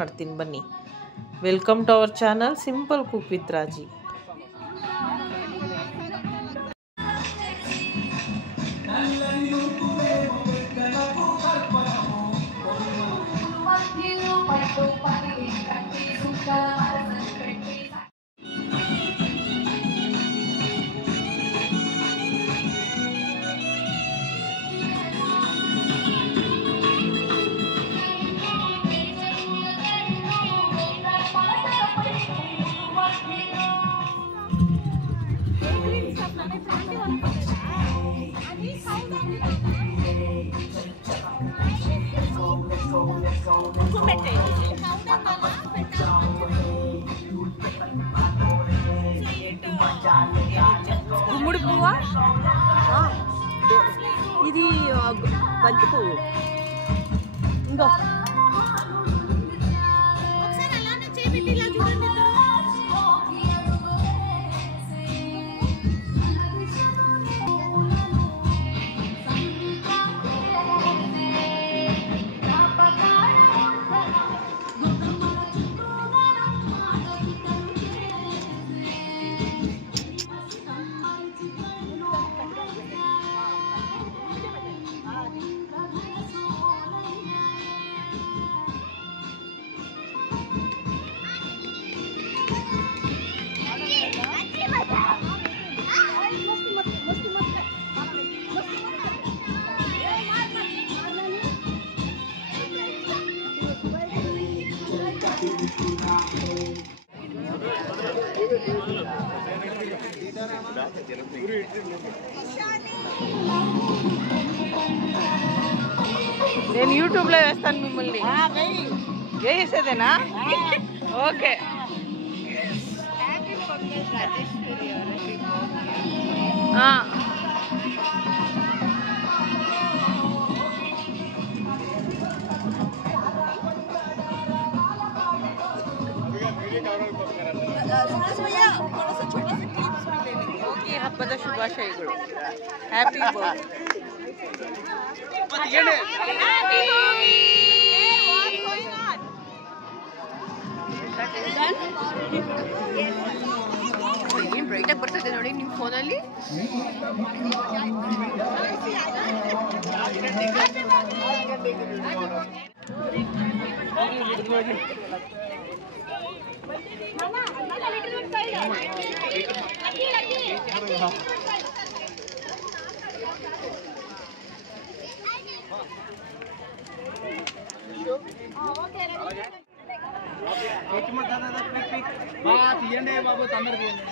ಮಾಡ್ತೀನಿ ಬನ್ನಿ. Welcome to our channel simple cook with Raji. గుమ్మడి పువ్వా ఇది బంతి పువ్వు ఇంకో ఒకసారి అలానే చేపెట్టి ఇలా చూడండి. నేను యూట్యూబ్లో వేస్తాను మిమ్మల్ని. వేసేదేనా? ఓకే. ಭೋಗಿ ಹಬ್ಬದ ಶುಭಾಶಯಗಳು. ಹ್ಯಾಪಿ ಭೋಗಿ. ಏನು ಬ್ರೈಟಾಗಿ ಬರ್ತದೆ ನೋಡಿ ನಿಮ್ಮ ಫೋನಲ್ಲಿ. తీయండి బాబు, తొందర తీయండి.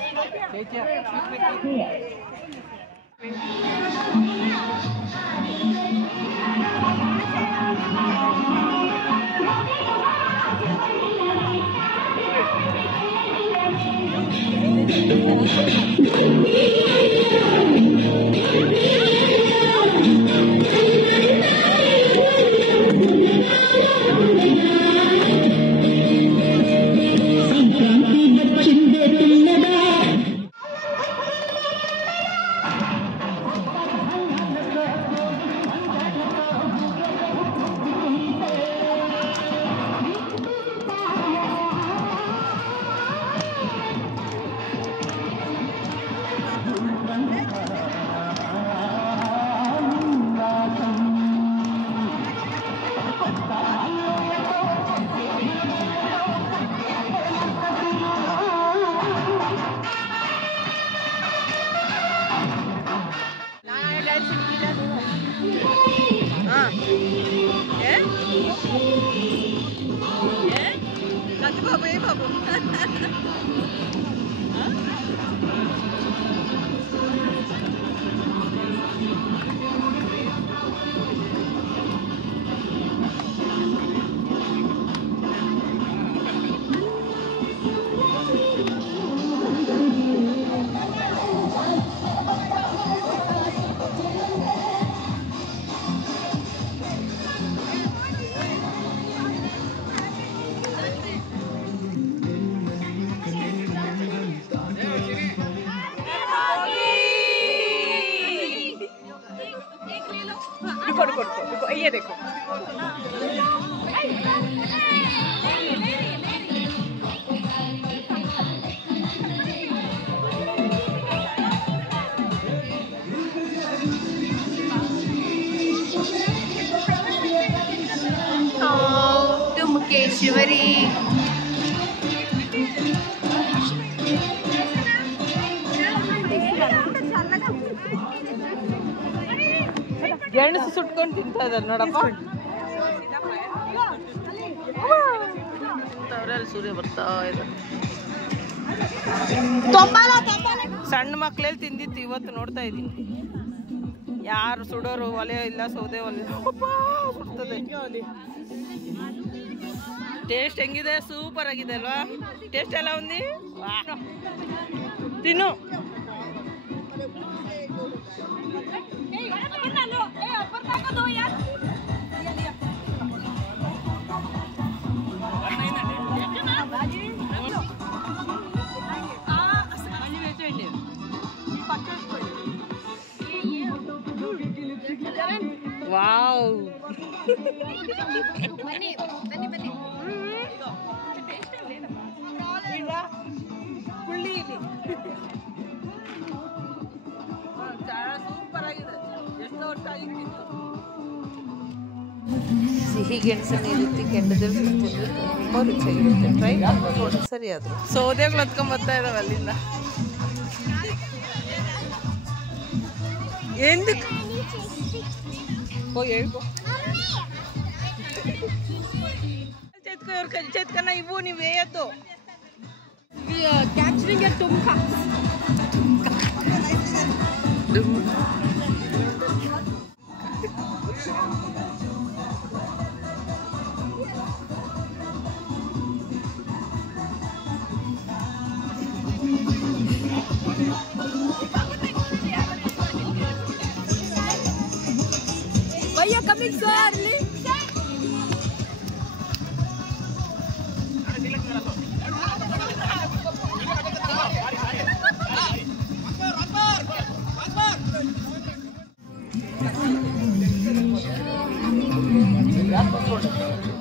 బాబు ఏ బాబు देखो ये देखो ಶಿವರಿ ಗೆಣಸು ಸುಟ್ಕೊಂಡು ತಿಂತಾ ಇದ್ದಾರೆ ನೋಡಪ್ಪ. ಅವರಲ್ಲಿ ಸೂರ್ಯ ಬರ್ತಾ ಇದ್ದಾರೆ. ಸಣ್ಣ ಮಕ್ಕಳಲ್ಲಿ ತಿಂದಿತ್ತು, ಇವತ್ತು ನೋಡ್ತಾ ಇದ್ದೀನಿ. ಯಾರು ಸುಡೋರು ಒಲೆ ಇಲ್ಲ, ಸೌದೆ ಒಲೆ ಸುಡ್ತದೆ. ಟೇಸ್ಟ್ ಹೆಂಗಿದೆ? ಸೂಪರ್ ಆಗಿದೆ ಅಲ್ವಾ? ಟೇಸ್ಟ್ ಎಲ್ಲ ఉంది ತಿನ್ನು. ವಾವ್, ಸೂಪರ್ ಆಗಿದೆ. ಎಷ್ಟು ವರ್ಷ ಆಗಿತ್ತು. ಸಿಹಿ ಗೆಣಸನ್ನು ಈ ರೀತಿ ಕೆಂಡದಲ್ಲಿ ಸುತ್ತಿದ್ರೆ ತುಂಬ ರುಚಿಯಾಗಿರುತ್ತೆ. ಟ್ರೈ ಮಾಡ್ಬೋದು. ಸರಿ ಆದ್ರು ಸೌದೆಗಳು ಹತ್ಕೊಂಡ್ ಬರ್ತಾ ಇದಾವೆ ಅಲ್ಲಿಂದ. ఎందుకు ಹೇಳ್ಕೊ చేతికన్నా ఇవ్వు, నువ్వు వేయద్దు. ಕ್ಯಾಚರಿಂಗ್ ತುಮಕ ಭಯ್ಯ ಕಮಿಂಗ್ ಸರ್.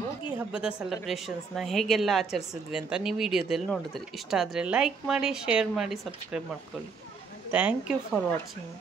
ಭೋಗಿ ಹಬ್ಬದ ಸೆಲೆಬ್ರೇಷನ್ಸ್ನ ಹೇಗೆಲ್ಲ ಆಚರಿಸಿದ್ವಿ ಅಂತ ನೀವು ವಿಡಿಯೋದಲ್ಲಿ ನೋಡಿದ್ರಿ. ಇಷ್ಟ ಆದರೆ ಲೈಕ್ ಮಾಡಿ, ಶೇರ್ ಮಾಡಿ, ಸಬ್ಸ್ಕ್ರೈಬ್ ಮಾಡ್ಕೊಳ್ಳಿ. Thank you for watching.